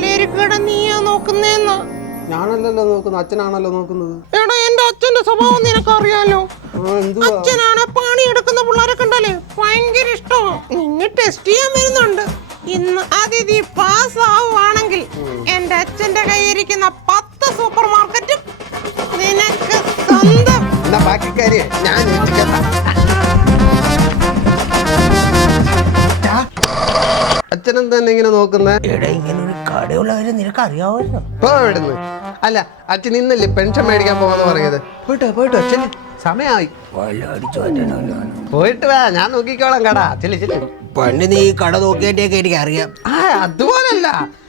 തലയിരിക്കട നീയാ നോക്കുന്നേന്ന്. ഞാനല്ലല്ലോ നോക്കുന്നത് അച്ഛനാണല്ലോ നോക്കുന്നത്. എടാ എന്റെ അച്ഛന്റെ സ്വഭാവം നിനക്ക് അറിയാലോ അച്ഛനാണ് പണി എടുക്കുന്ന പിള്ളേരെ കണ്ടാലേ ഭയങ്കര ഇഷ്ടമാണ് നിന്നെ ടെസ്റ്റ് ചെയ്യാൻ വരുന്നുണ്ട്. ഇന്ന് അതിഥി പാസ് ആവുകയാണെങ്കിൽ എന്റെ അച്ഛന്റെ കയ്യിരിക്കുന്ന പത്ത് സൂപ്പർ മാർക്കറ്റും നിനക്ക് സ്വന്തം ബാക്കി കാര്യം ഞാൻ. അച്ഛനെന്താ ഇങ്ങനെ നോക്കുന്നേ? എടാ ഇങ്ങനെ കടയുള്ള കാര്യം നിനക്ക് പോ ഇവിടുന്ന് അല്ല അച്ഛൻ ഇന്നല്ലേ പെൻഷൻ മേടിക്കാൻ പോകാന്ന് പറഞ്ഞത്. പോയിട്ടോ പോയിട്ടോ അച്ഛൻ സമയമായി പോയിട്ട് വാ ഞാൻ നോക്കിക്കോളാം കട. ചെല്ലു ചെല്ലു. പണ്ട് നീ കട നോക്കിയിട്ടൊക്കെ എനിക്ക് അറിയാം ആ അതുപോലല്ല.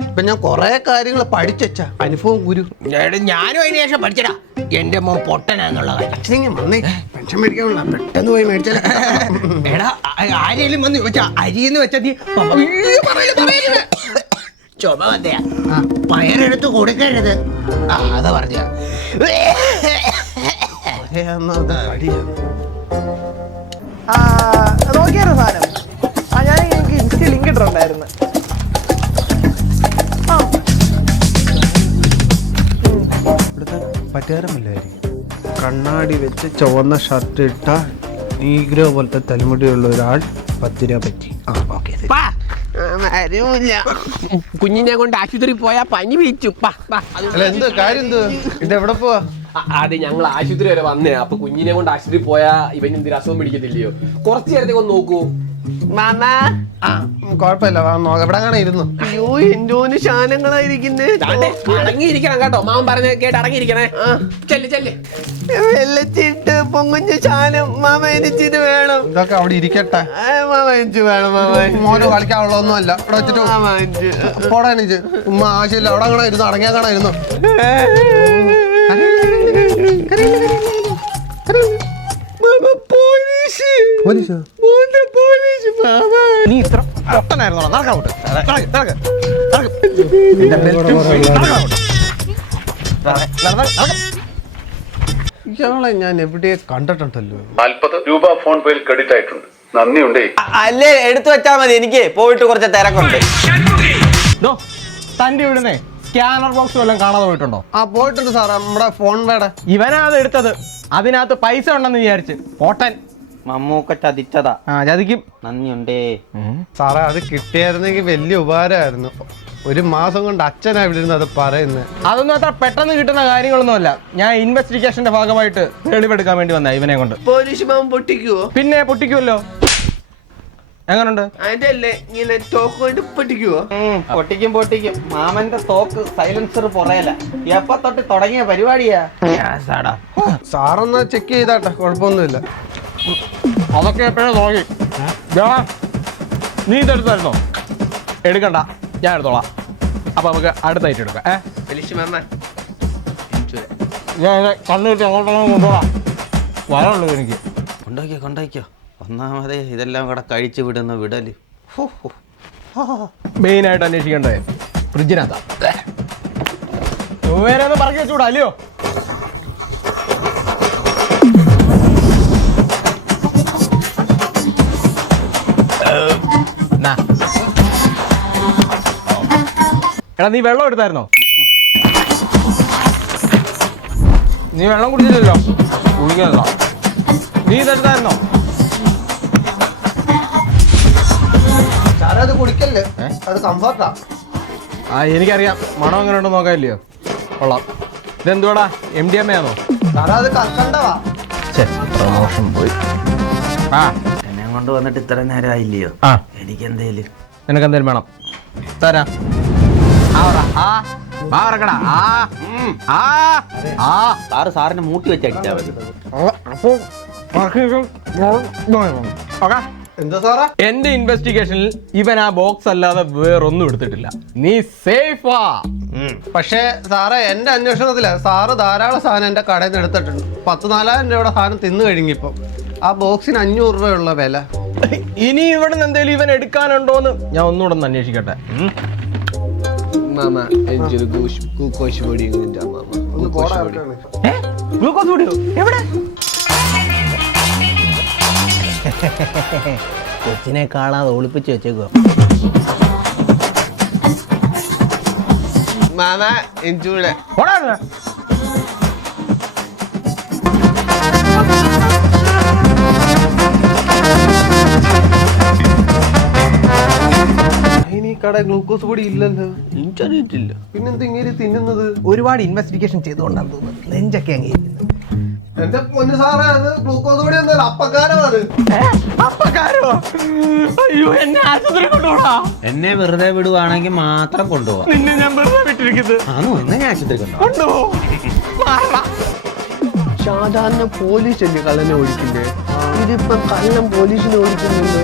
ഇപ്പൊ ഞാൻ കൊറേ കാര്യങ്ങൾ പഠിച്ചച്ച. അനുഭവം ഗുരു. ഞാനും അതിന് ശേഷം പഠിച്ചടാ. എന്റെ മോൻ പൊട്ടനാന്നുള്ള കാര്യം. അച്ഛനെങ്കിൽ വന്നേ. പെൻഷൻ മേടിക്കാനുള്ള പെട്ടെന്ന് പോയി മേടിച്ചാൽ എടാ ആരെങ്കിലും വന്ന് ചോദിച്ചാ അരിയെന്ന് വെച്ചാ നീ പറയരുത്. ചുമ വന്നയാ. പയറെടുത്ത് കൊടുക്കരുത്. ആ അതാ പറഞ്ഞ നോക്കിയാലോ സാധനം? ആ ഞാൻ എനിക്ക് ഇൻസ്റ്റ ലിങ്ക് ഇട്ടിട്ടുണ്ടായിരുന്നു. ആ. പറ്റുകാരമില്ലായിരിക്കും കണ്ണാടി വെച്ച് ചുവന്ന ഷർട്ട് ഇട്ട നീഗ്രോ പോലത്തെ തലമുടിയുള്ള ഒരാൾ പത്ത് രൂപ പറ്റി. ആ ഓക്കെ കുഞ്ഞിനെ കൊണ്ട് ആശുപത്രി പോയാ പനി വീച്ചു. പാ, പാ. അത് അല്ല എന്ത്? കാര്യം എന്ത്? ഇത് എവിടെ പോവാ? അതെ ഞങ്ങൾ ആശുപത്രി വരെ വന്നേ. അപ്പൊ കുഞ്ഞിനെ കൊണ്ട് ആശുപത്രി പോയാ ഇവൻ എന്തിനു അസുഖം പിടിക്കത്തില്ലയോ? കുറച്ചു നേരത്തേക്ക് ഒന്ന് നോക്കൂ. മാമാ. ആ. കുഴപ്പമില്ല വാ നോക്കാം. എവിടെ കാണാൻ ഇരുന്നു. അയ്യോ എന്തോന്ന് ശാനങ്ങളായിരിക്കുന്നേ അടങ്ങിയിരിക്കണം കേട്ടോ. മാമൻ പറഞ്ഞ കേട്ട് അടങ്ങിയിരിക്കണേ. ചെല്ല് ചെല്ല്. വെള്ളച്ചിട്ട് പൊങ്ങുഞ്ഞ ശാനം മാമ എനിച്ചിട്ട് വേണം. ഇതൊക്കെ അവിടെ ഇരിക്കട്ടെ. മാമ എനിക്ക് വേണം മാമ മോന് കളിക്കാനുള്ളതൊന്നും അല്ല ഇവിടെ വെച്ചിട്ട് പോടാ എനിക്ക് ഉമ്മ ആവശ്യമില്ല. അവിടെ കാണാൻ ഇരുന്നു അടങ്ങിയാ കാണാൻ ഇരുന്നു പോലീസോ? നീ ഇത്ര പൊട്ടനായിരുന്നോ നടക്കോട്ട് ഇയാളെ ഞാൻ എവിടെ കണ്ടിട്ടുണ്ടല്ലോ? നാൽപ്പത് രൂപ ഫോൺ പേയിൽ ക്രെഡിറ്റ് ആയിട്ടുണ്ട്. നന്ദിയുണ്ടേ. അല്ലേ എടുത്തു വെച്ചാ മതി എനിക്ക്. പോയിട്ട് കുറച്ച് തിരക്കുണ്ട്. തന്റെ ഇവിടുന്നേ സ്കാനർ ബോക്സ് വല്ലതും കാണാതെ പോയിട്ടുണ്ടോ? ആ പോയിട്ടുണ്ട് സാറേ. നമ്മുടെ ഫോൺ വേടെ. ഇവനാ അത് എടുത്തത്. അതിനകത്ത് പൈസ ഉണ്ടെന്ന് വിചാരിച്ച്. പോട്ടൻ. മമ്മൂക്ക ചതിച്ചതാ. ആ ചതിക്കും. നന്ദിയുണ്ടേ. സാറേ അത് കിട്ടിയായിരുന്നെങ്കിൽ വലിയ ഉപകാരമായിരുന്നു. ഒരു മാസം കൊണ്ട് അച്ഛനാ ഇവിടെ ഇരുന്ന് അത് പറയുന്നത്. അതൊന്നും അത്ര പെട്ടെന്ന് കിട്ടുന്ന കാര്യങ്ങളൊന്നുമല്ല. ഞാൻ ഇൻവെസ്റ്റിഗേഷന്റെ ഭാഗമായിട്ട് തെളിവെടുക്കാൻ വേണ്ടി വന്ന ഇവനെ കൊണ്ട്. പോലീസ് മാമൻ പൊട്ടിക്കുവോ? പിന്നെ പൊട്ടിക്കുമല്ലോ എങ്ങനുണ്ട്? അതിന്റെ അല്ലേ ഇങ്ങനെ തോക്ക് കൊണ്ട് പൊട്ടിക്കുവോ? പൊട്ടിക്കും പൊട്ടിക്കും. മാമന്റെ തോക്ക് സൈലൻസർ പുറയല. എപ്പ തൊട്ട് തുടങ്ങിയ പരിപാടിയാ? സാറൊന്ന് ചെക്ക് ചെയ്താട്ടെ കുഴപ്പമൊന്നുമില്ല. അതൊക്കെ എപ്പോഴും നോക്കി നീ ഇതെടുത്തായിരുന്നോ എടുക്കണ്ട ഞാൻ എടുത്തോളാം. അപ്പൊ നമുക്ക് അടുത്തായിട്ട് എടുക്കാം. ഏ? ഞാൻ കണ്ണുകിട്ട് അങ്ങോട്ടൊന്നും കൊണ്ടുപോകാം. വരമുള്ളൂ എനിക്ക്. കൊണ്ടോക്കിയോ കൊണ്ടോക്കിയോ ഒന്നാമതേ ഇതെല്ലാം കൂടെ കഴിച്ചു വിടുന്ന വിടൽ. മെയിനായിട്ട് അന്വേഷിക്കേണ്ടത് ഫ്രിഡ്ജിനകത്താ. വേറെ ഒന്ന് പറഞ്ഞു വെച്ചുകൂടാ അല്ലയോ? എടാ നീ വെള്ളം എടുത്തായിരുന്നോ? നീ വെള്ളം കുടിച്ചില്ലല്ലോ? കുടിക്കാനല്ല. നീ ഇതെടുത്തായിരുന്നോ? അത് കുടിക്കല്ലേ? അത് കംഫർട്ടാ ആ എനിക്കറിയാം. മണം അങ്ങനെ ഉണ്ടോ നോക്കാനില്ലയോ? കൊള്ളാം. ഇതെന്തുവാടാ? എം ഡി എം എ ആണോ? സാറേ അത് കക്കണ്ടവാ പ്രമോഷൻ പോയി. ആ. എന്നെ കൊണ്ട് വന്നിട്ട് ഇത്ര നേരം ആയില്ലയോ? ആ. എനിക്ക് എന്തേലും നിനക്ക് എന്തേലും വേണം. തരാം. സാറ് സാറിനെ മൂട്ടി വെച്ച് അടിച്ചാ മതി. ഓക്കെ. എന്താ സാറാ? എന്റെ ഇൻവെസ്റ്റിഗേഷനിൽ ഇവൻ ആ ബോക്സ് അല്ലാതെ വേറൊന്നും എടുത്തിട്ടില്ല. നീ സേഫാ പക്ഷേ സാറേ എന്റെ അന്വേഷണത്തിൽ സാറ് ധാരാളം സാധനം എന്റെ കടയിൽ നിന്ന് എടുത്തിട്ടുണ്ട്. പത്ത് നാലായിരം രൂപയുടെ സാധനം തിന്നു കഴിഞ്ഞിപ്പം. ആ ബോക്സിന് അഞ്ഞൂറ് രൂപയുള്ള വില. ഇനി ഇവിടെ നിന്ന് എന്തെങ്കിലും ഇവൻ എടുക്കാനുണ്ടോന്ന് ഞാൻ ഒന്നുകൂടെ ഒന്ന് അന്വേഷിക്കട്ടെ. ഉം. മാമ എനിക്കൊരു ഗ്ലൂക്കോസ് പൊടി എന്റെ ഒന്ന് ഗ്ലൂക്കോസ് ഏ? ഗ്ലൂക്കോസ് പൊടിയോ? എവിടെ? കൊച്ചിനെ കാണാതെ ഒളിപ്പിച്ച് വെച്ചേക്കുക മാമ എനിച്ചൂടെ കട ഗ്ലൂക്കോസ് പൊടി ഇല്ലല്ലോ? എനിക്കറിയത്തില്ല. പിന്നെന്ത് ഇങ്ങനെ തിന്നുന്നത്? ഒരുപാട് ഇൻവെസ്റ്റിഗേഷൻ ചെയ്തുകൊണ്ടാണ് തോന്നുന്നത്. നെഞ്ചൊക്കെ അങ്ങ് ഇരിക്കുന്നു. എന്റെ പൊന്നു സാറേ അത് ഗ്ലൂക്കോസ് പൊടി ഒന്നല്ല അത്. അപ്പക്കാരോ? അയ്യോ എന്നെ ആശുപത്രി കൊണ്ടുപോടാ. എന്നെ വെറുതെ വിടുവാണെങ്കിൽ മാത്രം കൊണ്ടുപോവാം. നിന്നെ ഞാൻ വെറുതെ വിട്ടിരിക്കുന്നത്. ആണോ? എന്നാ ഞാൻ ആശുപത്രി കൊണ്ടുപോവാം. കൊണ്ടുപോ സാധാരണ പോലീസ് അല്ലേ കള്ളനെ ഓടിക്കുന്നേ? ഇതിപ്പോ കള്ളം പോലീസിനെ ഓടിക്കുന്നില്ലോ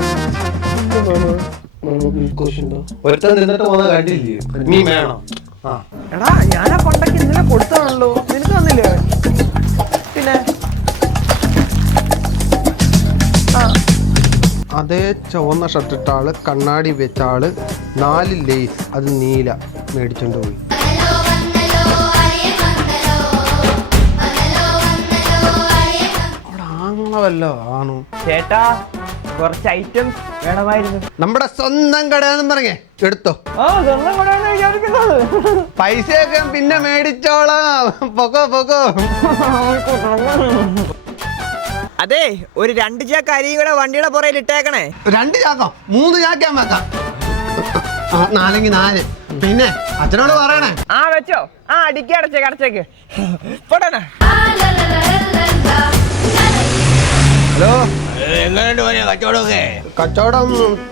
ഒരുത്തൻ നിന്നിട്ട് കണ്ടില്ലേ നീ എടാ ഞാൻ ഇന്നലെ നിനക്ക് പിന്നെ അതേ ചുവന്ന ഷർട്ടിട്ട ആൾ കണ്ണാടി വെച്ച ആൾ നാല് ലേസ് അത് നീല മേടിച്ചോണ്ട് പോയി ആണോ ചേട്ടാ കുറച്ച് ഐറ്റംസ് വേണമായിരുന്നു. നമ്മുടെ സ്വന്തം കടയെന്നും പറഞ്ഞേ. എടുത്തോ. ആ സ്വന്തം കൂടെയാണ് വിചാരിക്കുന്നത്. പൈസയൊക്കെ പിന്നെ മേടിച്ചോളാം. പൊക്കോ പൊക്കോ. അതെ ഒരു രണ്ട് ചാക്ക് അരിയും കൂടെ വണ്ടിയുടെ പുറയിൽ ഇട്ടേക്കണേ. രണ്ട് ചാക്കോ? മൂന്ന് ചാക്കാൻ വെക്കാം. ആ, നാലെങ്കി നാല്. പിന്നെ അച്ഛനോട് പറയണേ. ആ വെച്ചോ. ആ അടിക്ക് അടച്ചേക്ക് അടച്ചേക്ക്. പോട്ടെ ഹലോ? എങ്ങനെയുണ്ട് മോനെ കച്ചവടമൊക്കെ? കച്ചവടം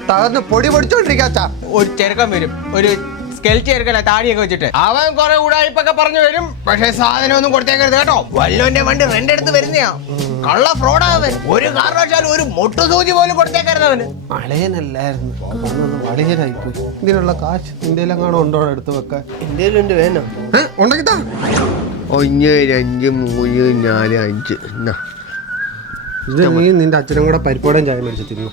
തകർന്ന് പൊടി പൊടിച്ചോണ്ടിരിക്കാച്ചാ ഒരു ചെറുക്കൻ വരും. ഒരു സ്കെൽറ്റ് ചെറുക്കല്ല താടിയൊക്കെ വെച്ചിട്ട്. അവൻ കുറെ ഉടായ്പൊക്കെ പറഞ്ഞു വരും പക്ഷെ സാധനം ഒന്നും കൊടുത്തേക്കരുത് കേട്ടോ. വല്ലോന്റെ വണ്ടി റെന്റ് എടുത്ത് വരുന്നയാ. കള്ള ഫ്രോഡാ അവൻ. ഒരു കാരണവശാലും ഒരു മുട്ടുസൂചി പോലും കൊടുത്തേക്കരുത് അവന്. അളയനല്ലായിരുന്നു. ഇതിനുള്ള കാശ് ഇന്ത്യയിലും കാണോ ഉണ്ടോ എടുത്ത് വെക്കാൻ? എന്തേലും വേണം ഉണ്ടെങ്കിൽ താ ഒന്ന് രണ്ട് മൂന്ന് നാല് അഞ്ച്. ഇത് നീ നിന്റെ അച്ഛനും കൂടെ പരിപ്പോടം ചായ മേടിച്ച് തിന്നു.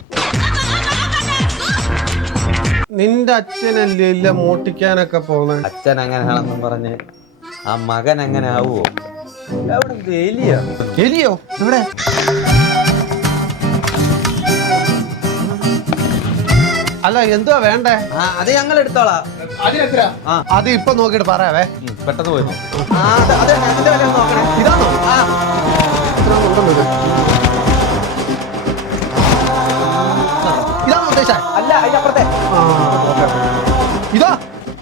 നിന്റെ അച്ഛനല്ലേ ഇല്ല മോട്ടിക്കാനൊക്കെ പോന്നെ? അച്ഛൻ അങ്ങനെയാണെന്നും പറഞ്ഞ് ആ മകൻ അങ്ങനെ ആവുമോ അവിടെ എലിയോ? ഇവിടെ അല്ല എന്തുവാ വേണ്ടേ? ആ അത് ഞങ്ങൾ എടുത്തോളാം. ആ. അത് ഇപ്പൊ നോക്കിട്ട് പറയാവേ. ഉം, പെട്ടെന്ന് പോയി നോക്ക്. ആ, അത് അതിന്റെ നോക്കണേ. ഇതാണോ? ഇതാണോ ഉദ്ദേശം അല്ല അതിനപ്പുറത്തെ. ഇതാ.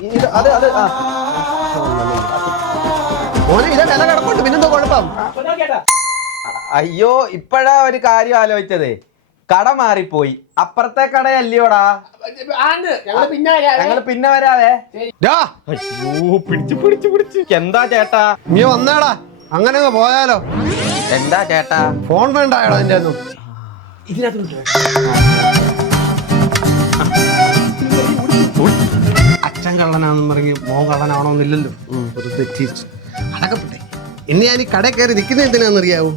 ഇത് അത് അത് ആ. മോനെ ഇതാ വില കിടപ്പുണ്ട്. പിന്നെന്തോ കുഴപ്പം? അയ്യോ ഇപ്പോഴാ ഒരു കാര്യം ആലോചിച്ചത്. കട മാറിപ്പോയി. അപ്പുറത്തെ കടയല്ലയോടാ ഞങ്ങൾ പിന്നെ ഞങ്ങൾ പിന്നെ വരാവേ. അയ്യോ പിടിച്ചു പിടിച്ചു പിടിച്ചു. എന്താ ചേട്ടാ? നീ വന്നാടാ. അങ്ങനെ പോയാലോ. എന്താ ചേട്ടാ? ഫോൺ വേണ്ടായോ അതിന്റെ ഒന്നും അച്ഛൻ കള്ളനാണെന്നും പറഞ്ഞ് മോൻ കള്ളനാണോന്നില്ലല്ലോ ഒരു തെറ്റിച്ച് അതൊക്കെ പോട്ടെ. ഇന്ന് ഞാൻ ഈ കടയിൽ കയറി നിൽക്കുന്ന എന്തിനാണെന്നറിയാവൂ?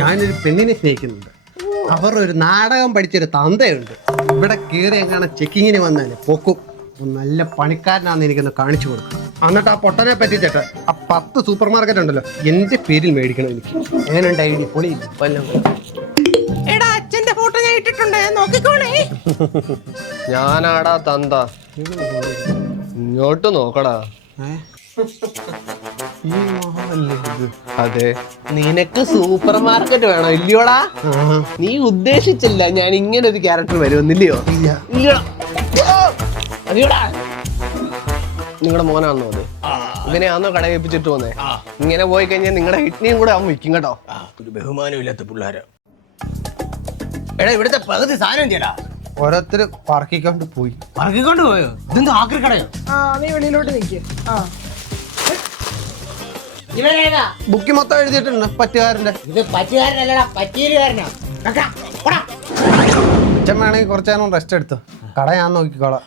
ഞാനൊരു പെണ്ണിനെ സ്നേഹിക്കുന്നുണ്ട്. അവർ ഒരു നാടകം പഠിച്ചൊരു തന്തയുണ്ട്. ഇവിടെ കയറി എങ്ങനെ ചെക്കിങ്ങിന് വന്നാൽ പൊക്കും. നല്ല പണിക്കാരനാണെന്ന് എനിക്കൊന്ന് കാണിച്ചു കൊടുക്കും. എന്നിട്ട് ആ പൊട്ടനെ പറ്റി ചേട്ട ആ പത്ത് സൂപ്പർ മാർക്കറ്റ് ഉണ്ടല്ലോ എന്റെ പേരിൽ മേടിക്കണം എനിക്ക്. എങ്ങനെയുണ്ട് ഐഡിയ പൊളി നോക്കിക്കോണേ ഞാനാടാ തന്ത. ഇങ്ങോട്ട് നോക്കടാ. അതെ. നിനക്ക് സൂപ്പർ മാർക്കറ്റ് വേണോ? ഇല്ലയോടാ. നീ ഉദ്ദേശിച്ചില്ല ഞാൻ ഇങ്ങനെ ഒരു ക്യാരക്ടർ വരുമെന്നില്ലയോ? ഇല്ല. ഇല്ലയോടാ. നിങ്ങളുടെ മോനാണെന്നോ അത്? ഇങ്ങനെയാണോ കട ഏൽപ്പിച്ചിട്ട് പോന്നേ ഇങ്ങനെ പോയി കഴിഞ്ഞാൽ നിങ്ങളുടെ കിഡ്നിയും കൂടെ അവൻ വിൽക്കും കേട്ടോ. ഒരു ബഹുമാനമില്ലാത്ത പിള്ളേര്. എടാ ഇവിടുത്തെ പകുതി സാധനം ചേട്ടാ. ഓരോരുത്തർ പറക്കിക്കൊണ്ട് പോയി. പറക്കിക്കൊണ്ട് പോയോ? ഇതെന്ത് ആക്രി കടയോ ആ നീ വെളിയിലോട്ട് നിൽക്കുക ആ. ബുക്ക് മൊത്തം എഴുതിയിട്ടുണ്ട് പറ്റുകാരന്റെ ഇത് പറ്റുകാരനല്ലടാ പറ്റീരുകാരനാ. അച്ഛൻ വേണമെങ്കിൽ കുറച്ച് നേരം റെസ്റ്റ് എടുത്തു. കട ഞാൻ നോക്കിക്കോളാം.